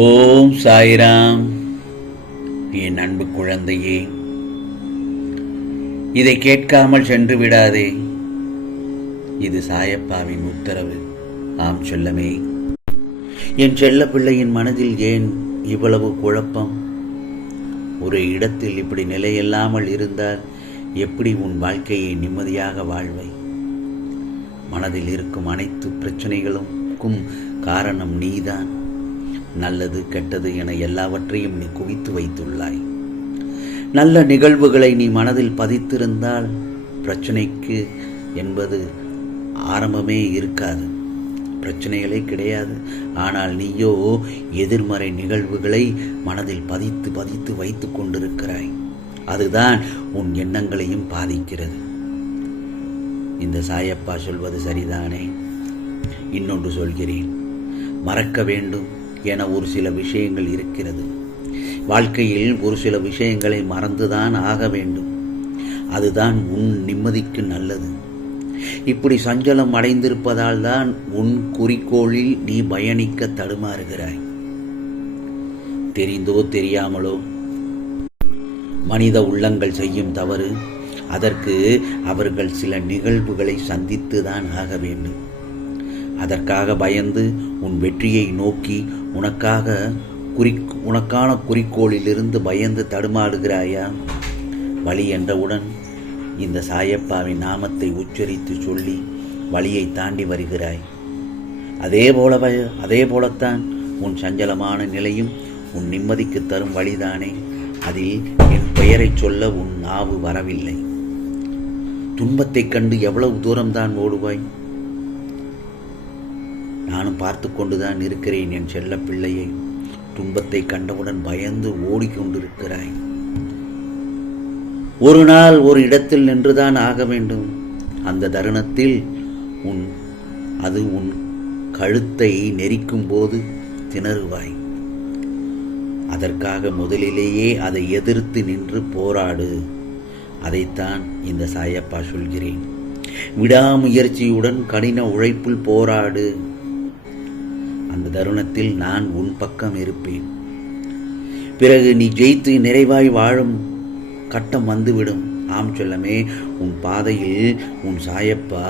ஓம் சாய்ராம். என் அன்பு குழந்தையே, இதை கேட்காமல் சென்று விடாதே. இது சாயப்பாவின் உத்தரவு. ஆம் செல்லமே. என் செல்ல பிள்ளையின் மனதில் ஏன் இவ்வளவு குழப்பம்? ஒரு இடத்தில் இப்படி நிலையில்லாமல் இருந்தால் எப்படி உன் வாழ்க்கையை நிம்மதியாக வாழ்வை? மனதில் இருக்கும் அனைத்து பிரச்சனைகளுக்கும் காரணம் நீதான். நல்லது கெட்டது என எல்லாவற்றையும் நீ குவித்து வைத்துள்ளாய். நல்ல நிகழ்வுகளை நீ மனதில் பதித்திருந்தால் பிரச்சனைக்கு என்பது ஆரம்பமே இருக்காது, பிரச்சனைகளே கிடையாது. ஆனால் நீயோ எதிர்மறை நிகழ்வுகளை மனதில் பதித்து பதித்து வைத்து கொண்டிருக்கிறாய். அதுதான் உன் எண்ணங்களையும் பாதிக்கிறது. இந்த சாயப்பா சொல்வது சரிதானே? இன்னொன்று சொல்கிறேன், மறக்க வேண்டும் என ஒரு சில விஷயங்கள் இருக்கிறது. வாழ்க்கையில் ஒரு சில விஷயங்களை மறந்துதான் ஆக வேண்டும். அதுதான் உன் நிம்மதிக்கு நல்லது. இப்படி சஞ்சலம் அடைந்திருப்பதால் தான் உன் குறிக்கோளில் நீ பயணிக்க தடுமாறுகிறாய். தெரிந்தோ தெரியாமலோ மனித உள்ளங்கள் செய்யும் தவறு, அதற்கு அவர்கள் சில நிகழ்வுகளை சந்தித்துதான் ஆக வேண்டும். அதற்காக பயந்து உன் வெற்றியை நோக்கி உனக்கான குறிக்கோளிலிருந்து பயந்து தடுமாறுகிறாயா? வழி என்றவுடன் இந்த சாயப்பாவின் நாமத்தை உச்சரித்து சொல்லி வழியை தாண்டி வருகிறாய். அதே போலத்தான் உன் சஞ்சலமான நிலையும் உன் நிம்மதிக்கு தரும் வழிதானே. அதில் என் பெயரை சொல்ல உன் நாவு வரவில்லை. துன்பத்தைக் கண்டு எவ்வளவு தூரம்தான் ஓடுவாய்? நானும் பார்த்து கொண்டுதான் இருக்கிறேன் என் செல்ல பிள்ளையை. துன்பத்தை கண்டவுடன் பயந்து ஓடிக்கொண்டிருக்கிறாய். ஒரு நாள் ஒரு இடத்தில் நின்றுதான் ஆக வேண்டும். அந்த தருணத்தில் அது உன் கழுத்தை நெரிக்கும் போது திணறுவாய். அதற்காக முதலிலேயே அதை எதிர்த்து நின்று போராடு. அதைத்தான் இந்த சாயப்பா சொல்கிறேன். விடாமுயற்சியுடன் கடின உழைப்பில் போராடு. அந்த தருணத்தில் நான் உன் பக்கம் இருப்பேன். பிறகு நீ ஜெயித்து நிறைவாய் வாழும் கட்டம் வந்துவிடும். ஆம் செல்லமே, உன் பாதையில் உன் சாயப்பா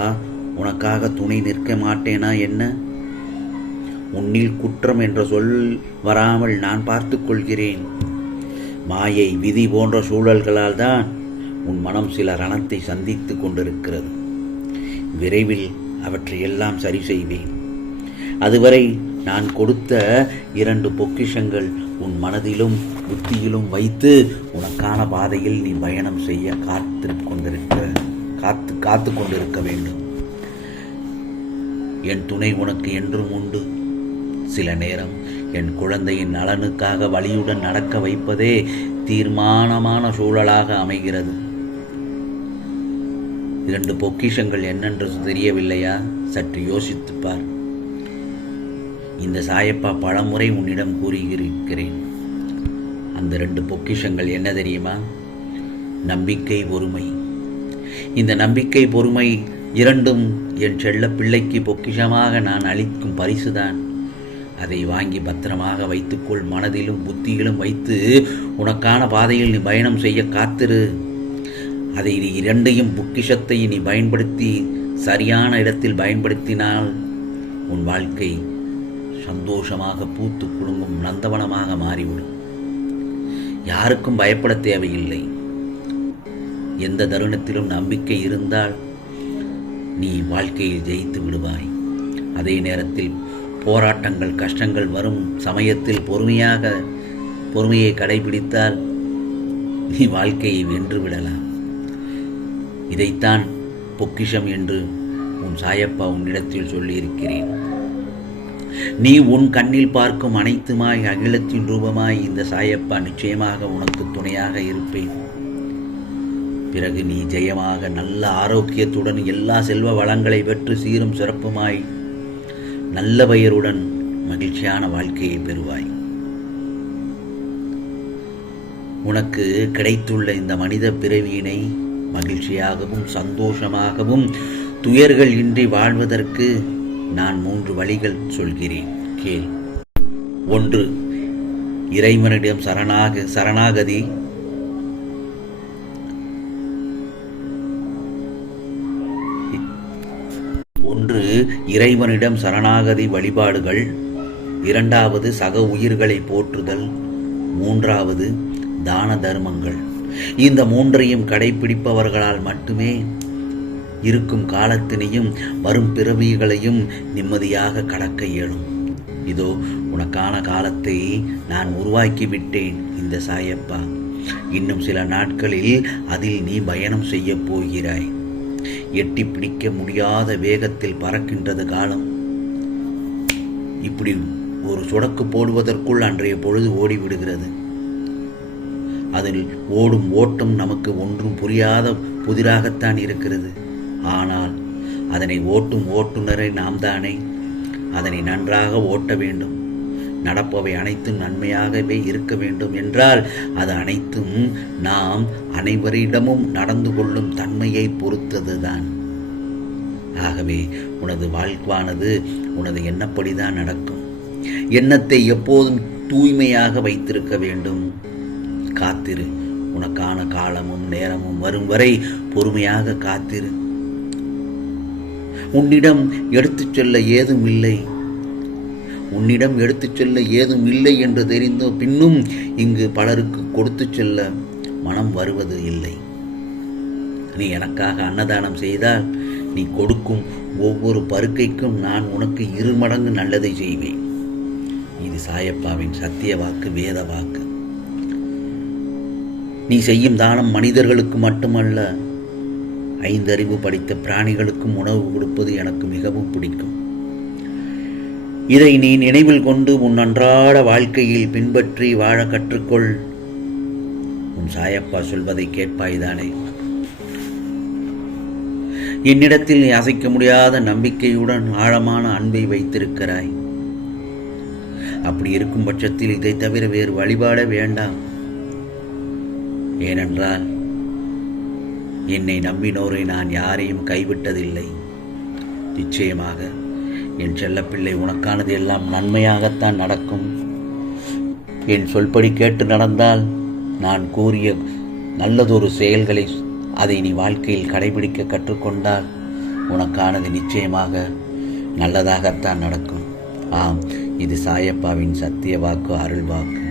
உனக்காக துணை நிற்க மாட்டேனா என்ன? உன்னில் குற்றம் என்ற சொல் வராமல் நான் பார்த்து கொள்கிறேன். மாயை, விதி போன்ற சூழல்களால் தான் உன் மனம் சில ரணத்தை சந்தித்து கொண்டிருக்கிறது. விரைவில் அவற்றையெல்லாம் சரி செய்வேன். அதுவரை நான் கொடுத்த 2 பொக்கிஷங்கள் உன் மனதிலும் புத்தியிலும் வைத்து உனக்கான பாதையில் நீ பயணம் செய்ய காத்து கொண்டிருக்க வேண்டும். என் துணை உனக்கு என்றும் உண்டு. சில நேரம் என் குழந்தையின் நலனுக்காக வழியுடன் நடக்க வைப்பதே தீர்மானமான சூழலாக அமைகிறது. 2 பொக்கிஷங்கள் என்னென்று தெரியவில்லையா? சற்று யோசித்துப்பார். இந்த சாயப்பா பலமுறை உன்னிடம் கூறியிருக்கிறேன். அந்த 2 பொக்கிஷங்கள் என்ன தெரியுமா? நம்பிக்கை, பொறுமை. இந்த நம்பிக்கை, பொறுமை இரண்டும் என் செல்ல பிள்ளைக்கு பொக்கிஷமாக நான் அளிக்கும் பரிசுதான். அதை வாங்கி பத்திரமாக வைத்துக்கொள். மனதிலும் புத்தியிலும் வைத்து உனக்கான பாதையில் நீ பயணம் செய்ய காத்திரு. அதை நீ 2 பொக்கிஷத்தை நீ பயன்படுத்தி சரியான இடத்தில் பயன்படுத்தினால் உன் வாழ்க்கை சந்தோஷமாக பூத்து குலுங்கும் நந்தவனமாக மாறிவிடும். யாருக்கும் பயப்பட தேவையில்லை. எந்த தருணத்திலும் நம்பிக்கை இருந்தால் நீ வாழ்க்கையில் ஜெயித்து விடுவாய். அதே நேரத்தில் போராட்டங்கள், கஷ்டங்கள் வரும் சமயத்தில் பொறுமையை கடைபிடித்தால் நீ வாழ்க்கையை வென்று விடலாம். இதைத்தான் பொக்கிஷம் என்று உன் சாயப்பா உன்னிடத்தில் சொல்லியிருக்கிறேன். நீ உன் கண்ணில் பார்க்கும் அனைத்துமாய் அகிலத்தின் ரூபமாய் இந்த சாயப்பா நிச்சயமாக உனக்கு துணையாக இருப்பேன். பிறகு நீ ஜெயமாக நல்ல ஆரோக்கியத்துடன் எல்லா செல்வ வளங்களை பெற்று சீரும் சிறப்புமாய் நல்ல பெயருடன் மகிழ்ச்சியான வாழ்க்கையை பெறுவாய். உனக்கு கிடைத்துள்ள இந்த மனித பிறவியினை மகிழ்ச்சியாகவும் சந்தோஷமாகவும் துயர்கள் இன்றி வாழ்வதற்கு நான் 3 வழிகள் சொல்கிறேன், கேள். 1. இறைவனிடம் சரணாகதி ஒன்று இறைவனிடம் சரணாகதி வழிபாடுகள், இரண்டாவது சக உயிர்களை போற்றுதல், மூன்றாவது தான தர்மங்கள். இந்த மூன்றையும் கடைபிடிப்பவர்களால் மட்டுமே இருக்கும் காலத்தினையும் வரும் பிறவிகளையும் நிம்மதியாக கடக்க இயலும். இதோ உனக்கான காலத்தை நான் உருவாக்கிவிட்டேன் இந்த சாயப்பா. இன்னும் சில நாட்களில் அதில் நீ பயணம் செய்ய போகிறாய். எட்டி பிடிக்க முடியாத வேகத்தில் பறக்கின்றது காலம். இப்படி ஒரு சொடக்கு போடுவதற்குள் அன்றைய பொழுது ஓடிவிடுகிறது. அதில் ஓடும் ஓட்டம் நமக்கு ஒன்றும் புரியாத புதிராகத்தான் இருக்கிறது. ஆனால் அதனை ஓட்டும் ஓட்டுநரை நாம் தானே. அதனை நன்றாக ஓட்ட வேண்டும். நடப்பவை அனைத்தும் நன்மையாகவே இருக்க வேண்டும் என்றால் அது அனைத்தும் நாம் அனைவரிடமும் நடந்து கொள்ளும் தன்மையை பொறுத்ததுதான். ஆகவே உனது வாழ்வானது உனது எண்ணப்படிதான் நடக்கும். எண்ணத்தை எப்போதும் தூய்மையாக வைத்திருக்க வேண்டும். காத்திரு. உனக்கான காலமும் நேரமும் வரும் வரை பொறுமையாக காத்திரு. உன்னிடம் எடுத்துச் செல்ல ஏதும் இல்லை. உன்னிடம் எடுத்துச் செல்ல ஏதும் இல்லை என்று தெரிந்த பின்னும் இங்கு பலருக்கு கொடுத்து செல்ல மனம் வருவது இல்லை. நீ எனக்காக அன்னதானம் செய்தால் நீ கொடுக்கும் ஒவ்வொரு பருக்கைக்கும் நான் உனக்கு 2 மடங்கு நல்லதை செய்வேன். இது சாயப்பாவின் சத்திய வாக்கு, வேத வாக்கு. நீ செய்யும் தானம் மனிதர்களுக்கு மட்டுமல்ல, 5 அறிவு படித்த பிராணிகளுக்கும் உணவு கொடுப்பது எனக்கு மிகவும் பிடிக்கும். இதை நீ நினைவில் கொண்டு உன் அன்றாட வாழ்க்கையில் பின்பற்றி வாழ கற்றுக்கொள். உன் சாயப்பா சொல்வதை கேட்பாய்தானே. என்னிடத்தில் நீ அசைக்க முடியாத நம்பிக்கையுடன் ஆழமான அன்பை வைத்திருக்கிறாய். அப்படி இருக்கும் பட்சத்தில் இதை தவிர வேறு வழிபாட வேண்டாம். ஏனென்றால் என்னை நம்பினோரை நான் யாரையும் கைவிட்டதில்லை. நிச்சயமாக என் செல்லப்பிள்ளை, உனக்கானது எல்லாம் நன்மையாகத்தான் நடக்கும். என் சொல்படி கேட்டு நடந்தால், நான் கூறிய நல்லதொரு செயல்களை அதை நீ வாழ்க்கையில் கடைபிடிக்க கற்றுக்கொண்டால் உனக்கானது நிச்சயமாக நல்லதாகத்தான் நடக்கும். ஆம், இது சாயப்பாவின் சத்திய வாக்கு, அருள் வாக்கு.